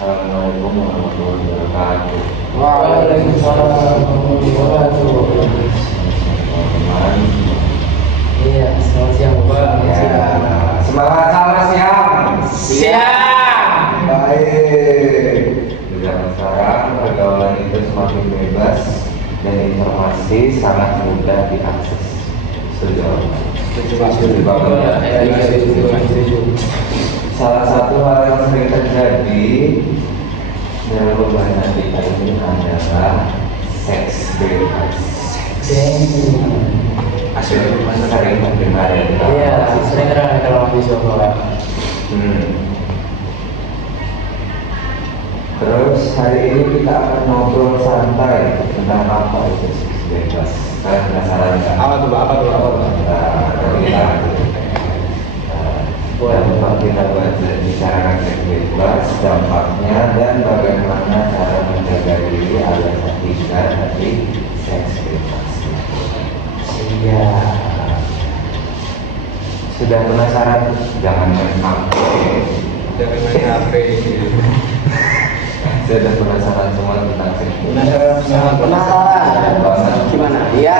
Assalamualaikum warahmatullahi wabarakatuh. Waalaikumsalam warahmatullahi wabarakatuh. Teman-teman, Iya, selamat siang Bapak. ya, semangat sama siang. Siang. Baik. Zaman sekarang pergaulan itu semakin bebas dan informasi sangat mudah diakses. Setuju? Setuju banget. Setuju. Salah satu hal yang sering terjadi dalam pembahasan kita ini adalah seks bebas. Asli sering mendengar ya kita. Iya, sering dengar kalau mahasiswa Bapak. Terus hari ini kita akan ngobrol santai tentang apa itu seks bebas. Kalian penasaran nggak? Apa tuh? Dampak kita bicarakan seks bebas, dampaknya dan bagaimana cara menjaga diri agar terhindar dari seks bebas. Iya. Sudah penasaran? Jangan main HP. Jangan main HP. Sudah penasaran semua tentang seks bebas? Penasaran. Gimana? Iya.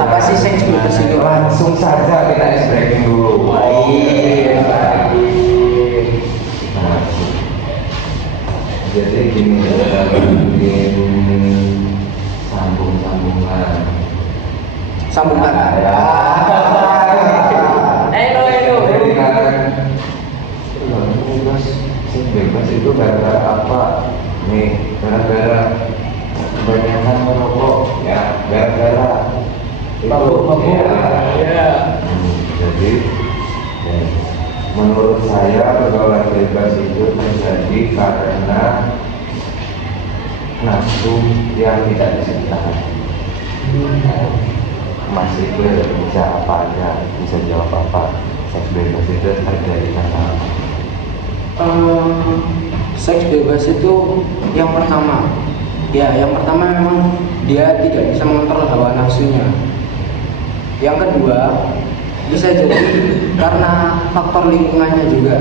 Apa sih seks bebas itu? Langsung saja kita ice breaking dulu. Baik. Nah, jadi gini, kita bikin sambungan. Sambungan. Jadi kan bebas itu gara-gara apa? Nih, gara-gara kebanyakan merokok, ya, gara-gara Mabuk. ya. Jadi ya, menurut saya pergaulan bebas itu terjadi karena nafsu yang tidak bisa ditahan. Masih clear, bisa apa aja, bisa jawab apa. Seks bebas itu terjadi karena apa? Seks bebas itu yang pertama memang dia tidak bisa mengontrol hawa nafsunya. Yang kedua bisa jadi karena faktor lingkungannya juga,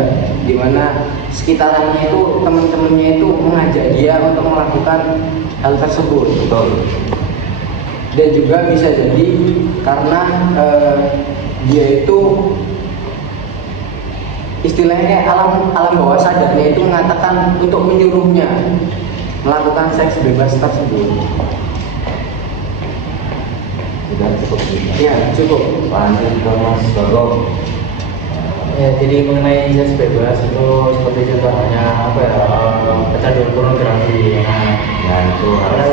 di mana sekitarnya itu teman-temannya itu mengajak dia untuk melakukan hal tersebut. Betul. Dan juga bisa jadi karena dia itu istilahnya alam bawah sadarnya itu mengatakan untuk menyuruhnya melakukan seks bebas tersebut. Sudah cukup. Ya, cukup. Lanjut ke Mas Bagong. Ya, jadi mengenai seks bebas itu seperti contohnya apa ya, kecanduan pornografi. Ya itu harus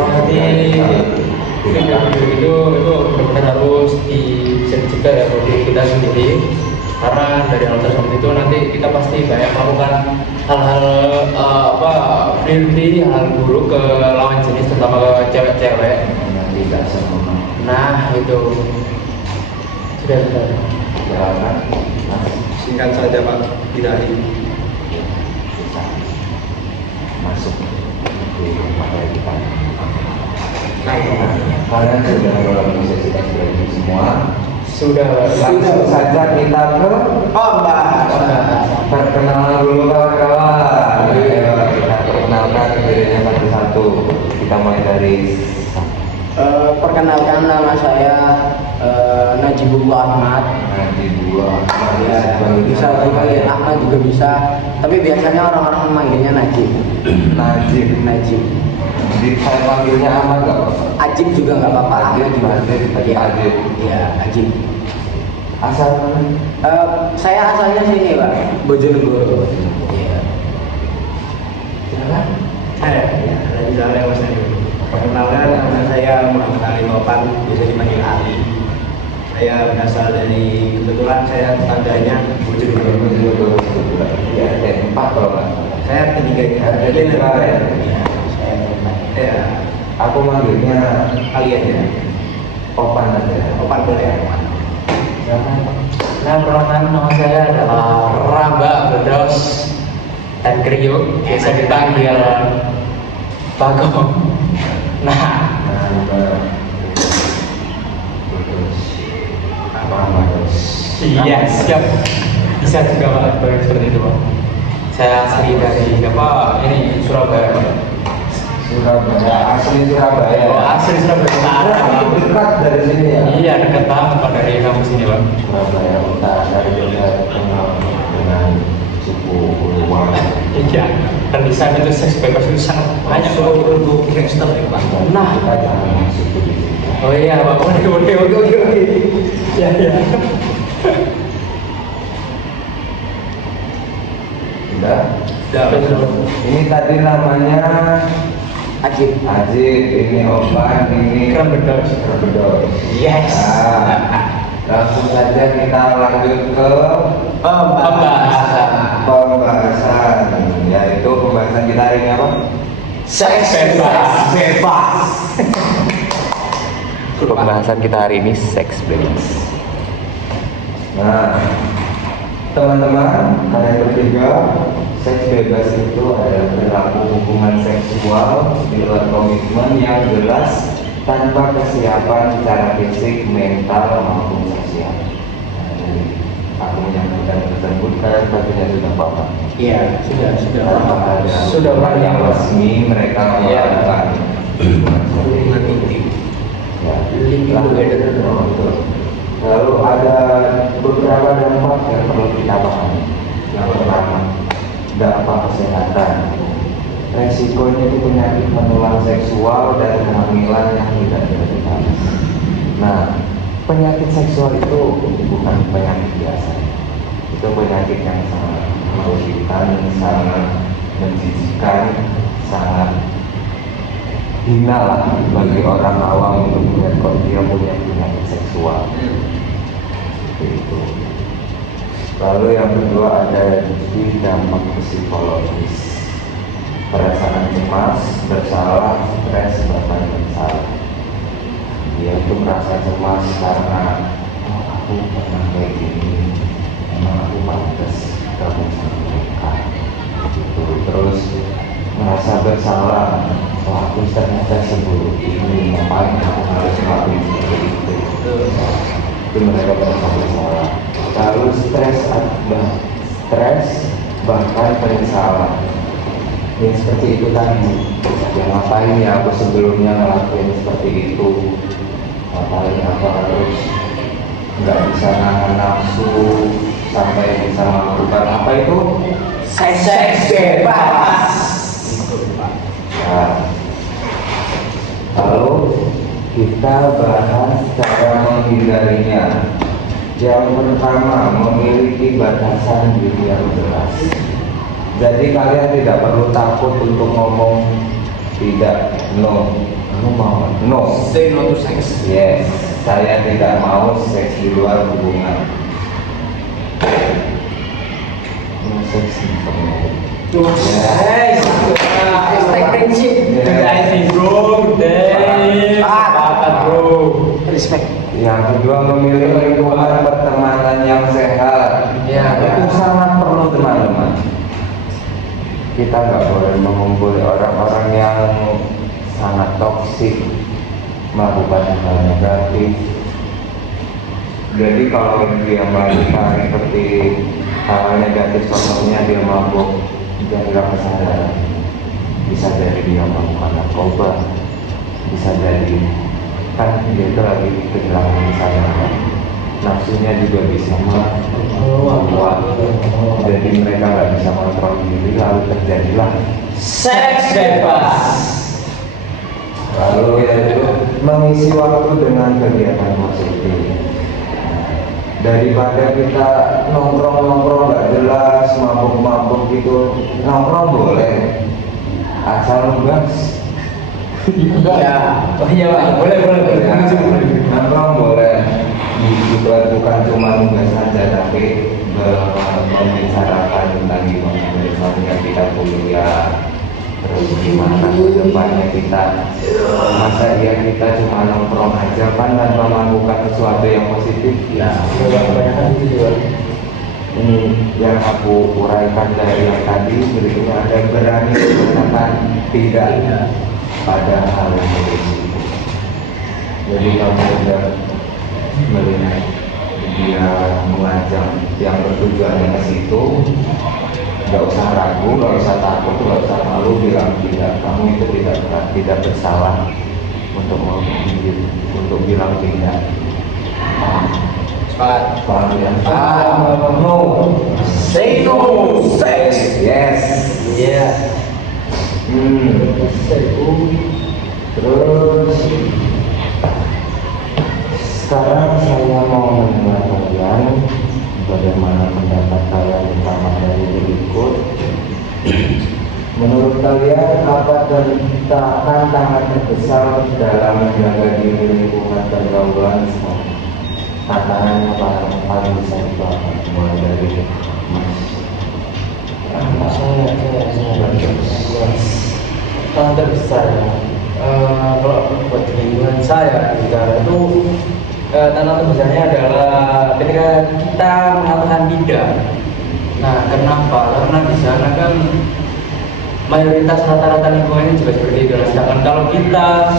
Video itu benar-benar harus bisa dicegah ya bagi kita sendiri, karena dari hal tersebut itu nanti kita pasti banyak melakukan hal-hal flirty, hal buruk ke lawan jenis, terutama ke cewek-cewek. tidak sempurna. Nah itu sudah. Silakan, Mas. Singkat saja Pak, tidak Kita masuk di materi kita. Kalian sudah melalui sesi ekspresi semua. Sudah. Langsung saja kita ke perkenalan dulu kawan-kawan. Ayo kita perkenalkan dirinya satu-satu. Kita mulai dari Perkenalkan, nama saya Najibullah Ahmad. Najibullah. Ya, bisa dipanggil Ahmad juga bisa, tapi biasanya orang-orang memanggilnya Najib. Najib. Di saya panggilnya Ahmad nggak apa-apa. Ajib juga nggak apa-apa. Ahmad juga. Tadi Ajib. Iya, Ajib. Asal mana? Saya asalnya sini Pak, Bojonegoro. Iya. Silakan. Lagi saya Mas Andi. Perkenalkan, nama saya Muhammad Ali Topan, bisa dipanggil Ali. Saya berasal dari, kebetulan saya tetangganya Bojonegoro. Ya, empat kalau nggak salah. Saya ketiganya. Jadi negara ya. Saya Topan. Ya, Aku manggilnya kalian ya. Opan aja. Opan boleh ya. Nah, perkenalkan, nama saya adalah Ramba Bedros dan Kriuk, biasa dipanggil Bagong. Nah, iya siap. Bisa juga Pak, seperti itu Pak. Saya asli dari ini Surabaya. Surabaya, asli Surabaya. Oh, asli Surabaya Utara. Bang. Dekat dari sini ya. Iya, dekat banget Pak dari kampus ini, Bang. Surabaya Utara dari Jogja terkenal dengan suku Luwang. Iya, dan di sana itu seks bebas itu sangat banyak Suruh gangster ya Pak. Nah, Kita jangan masuk ke situ. oh iya, Pak. Oke. Iya, iya. Udah. Betul. Ini tadi namanya Ajib. Ajib, ini Oban, ini Kerbedos. Kerbedos. Yes. Nah, langsung saja kita lanjut ke Pembahasan. yaitu pembahasan kita hari ini apa? Seks bebas. Pembahasan kita hari ini seks bebas. Nah, teman-teman, kalian bertiga, seks bebas itu adalah perilaku hubungan seksual di luar komitmen yang jelas tanpa kesiapan secara fisik, mental maupun sosial. Nah, jadi aku menyampaikan tersebut kalian pastinya sudah paham. Iya, sudah. Tanpa ada Sudah paham. yang resmi mereka Iya. melakukan Hubungan intim. ya. Living together. Oh, betul. Lalu ada beberapa dampak yang perlu kita pahami. Yang pertama, dampak kesehatan. Resikonya itu penyakit menular seksual dan kehamilan yang tidak terkendali. Nah, penyakit seksual itu bukan penyakit biasa. Itu penyakit yang sangat merugikan, sangat menjijikan, sangat hina lah bagi orang awam untuk melihat kok dia punya penyakit seksual. Seperti itu. Lalu yang kedua ada di dampak psikologis. Perasaan cemas, bersalah, stres, bahkan bersalah. Dia itu merasa cemas karena aku pernah kayak gini, emang aku pantas gabung sama mereka. Gitu. Terus merasa bersalah, aku ternyata seburuk ini, ngapain aku harus ngelakuin seperti itu. Itu mereka merasa bersalah. Lalu stres bahkan penyesalan. Ya seperti itu tadi, ya ngapain ya aku sebelumnya ngelakuin seperti itu, ngapain aku harus nggak bisa nahan nafsu sampai bisa melakukan apa itu Seks bebas. ya. Lalu kita bahas cara menghindarinya. Yang pertama, memiliki batasan diri yang jelas. Jadi kalian tidak perlu takut untuk ngomong tidak, no. Kamu mau? No. Say no to sex. Yes, saya tidak mau seks di luar hubungan. No sex sebenarnya. Yes. Hashtag prinsip. Bro. Sepakat, Bro. Respect. Yang kedua, memilih lingkungan pertemanan yang sehat. Ya, Itu sangat perlu teman-teman. Kita nggak boleh mengumpuli orang-orang yang sangat toksik, melakukan hal negatif. Jadi kalau dia melakukan seperti hal negatif, contohnya dia mabuk, dia hilang kesadaran, bisa jadi dia melakukan narkoba, bisa jadi kan dia itu lagi kehilangan kesadaran, nafsunya juga bisa membuat, jadi mereka nggak bisa kontrol diri, lalu terjadilah Seks bebas. lalu yaitu mengisi waktu dengan kegiatan positif. Daripada kita nongkrong nggak jelas, mabuk gitu, nongkrong boleh asal gas. Iya. Oh iya, Pak. Boleh. Nongkrong boleh, bukan cuma nugas saja, tapi membicarakan tentang gimana kita kuliah, terus gimana kedepannya kita. Masa kita cuma nongkrong aja kan tanpa melakukan sesuatu yang positif. Nah, kebanyakan itu juga. Ini yang aku uraikan dari yang tadi. Berikutnya ada berani mengatakan tidak pada hal yang berisiko. Jadi kamu udah melihat dia mengajak yang bertujuan ke situ, nggak usah ragu, nggak usah takut, nggak usah malu, bilang tidak, kamu itu tidak bersalah untuk bilang tidak. Sepakat. Paham ya? No. Say no. Sex. Yes. Yeah. Terus sekarang saya mau mendengar kalian bagaimana pendapat kalian tentang materi berikut. Menurut kalian apa tantangan terbesar dalam menjaga diri lingkungan pergaulan? Tantangannya paling bisa dibahas mulai dari Saya tantangan terbesar kalau buat lingkungan saya di negara itu tantangan terbesarnya adalah ketika kita mengatakan tidak. Nah, kenapa? Karena di sana kan mayoritas rata-rata lingkungannya juga seperti itu. Sedangkan kalau kita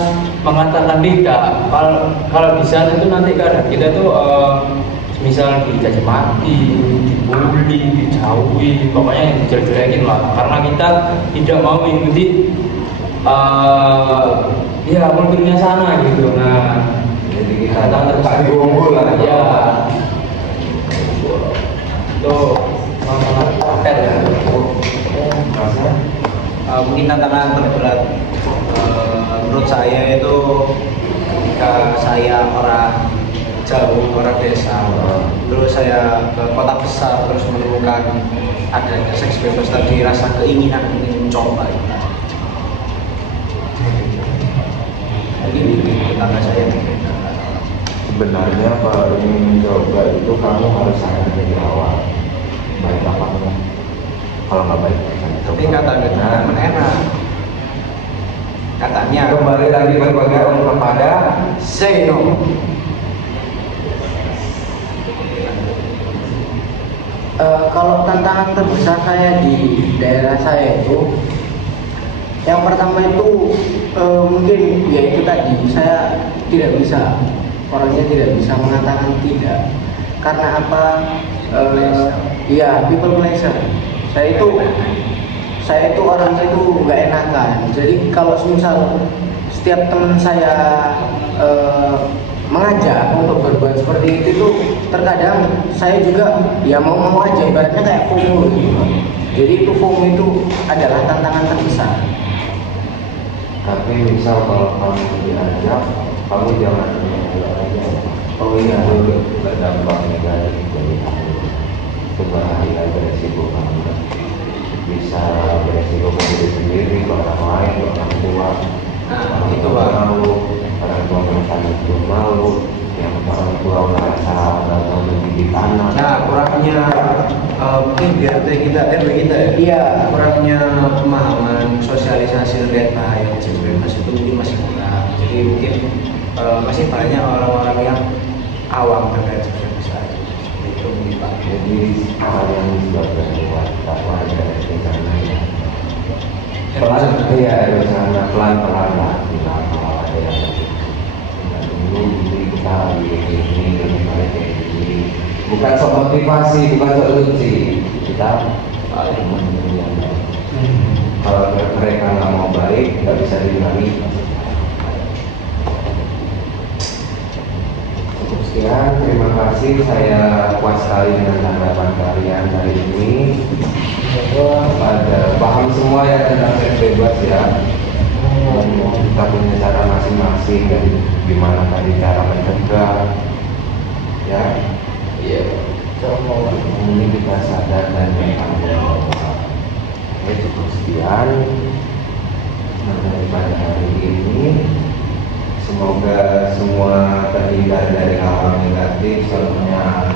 mengatakan tidak, kalau di sana itu nanti keadaan kita itu misal dicaci maki, dibully, dijauhi, pokoknya yang dijelek-jelekin lah. Karena kita tidak mau mengikuti ya kulturnya sana gitu. Nah, jadi kita tantangan tak unggul lah. ya itu tantangan paten ya. Masa Mungkin tantangan terberat menurut saya itu ketika saya orang jauh, orang desa, terus saya ke kota besar terus menemukan adanya seks bebas tadi, rasa keinginan ingin mencoba itu. Jadi tetangga saya sebenarnya kalau ingin mencoba itu kamu harus sadar dari awal baik apa enggak. Kalau nggak baik, tapi katanya teman enak. Katanya kembali lagi berpegang kepada say no. Kalau tantangan terbesar saya di daerah saya itu, yang pertama itu mungkin ya itu tadi, saya tidak bisa, orangnya tidak bisa mengatakan tidak. Karena apa? Iya, people pleaser. Saya itu orangnya itu nggak enakan. Jadi kalau misal setiap teman saya mengajak untuk berbuat seperti itu terkadang saya juga ya mau aja, ibaratnya kayak FOMO gitu. Jadi itu FOMO itu adalah tantangan terbesar. tapi misal kalau kamu diajak, kamu jangan menolak aja. Oh iya dulu berdampak negatif bagi kamu. Itu bahaya, beresiko kamu. Bisa beresiko ke diri sendiri, ke orang lain, ke orang tua. Nah, itu Pak. Pak. Orang tua merasa itu malu, yang orang tua merasa atau mendidik anak. Nah, kurangnya mungkin di RT kita, RW kita ya. Iya. Kurangnya pemahaman sosialisasi terkait bahaya seks bebas itu mungkin masih kurang. Jadi mungkin masih banyak orang-orang yang awam terkait seks bebas aja. Itu mungkin Pak. Jadi kalian juga berbuat dakwah dari sana ya. Pelan, iya dari sana pelan-pelan lah. Kalau ada yang dulu jadi kita ini bagaimana kayak gini. Bukan sok motivasi, bukan sok lucu. Kita paling yang baik. Kalau mereka nggak mau baik, nggak bisa diulangi. Cukup sekian, terima kasih. Saya puas sekali dengan tanggapan kalian hari ini. Pada paham semua ya tentang seks bebas ya. Kita punya cara masing-masing dan gimana tadi cara mencegah ya. Iya. Ini kita sadar dan bertanggung jawab. Oke, cukup sekian daripada hari ini. Semoga semua terhindar dari hal-hal negatif, semuanya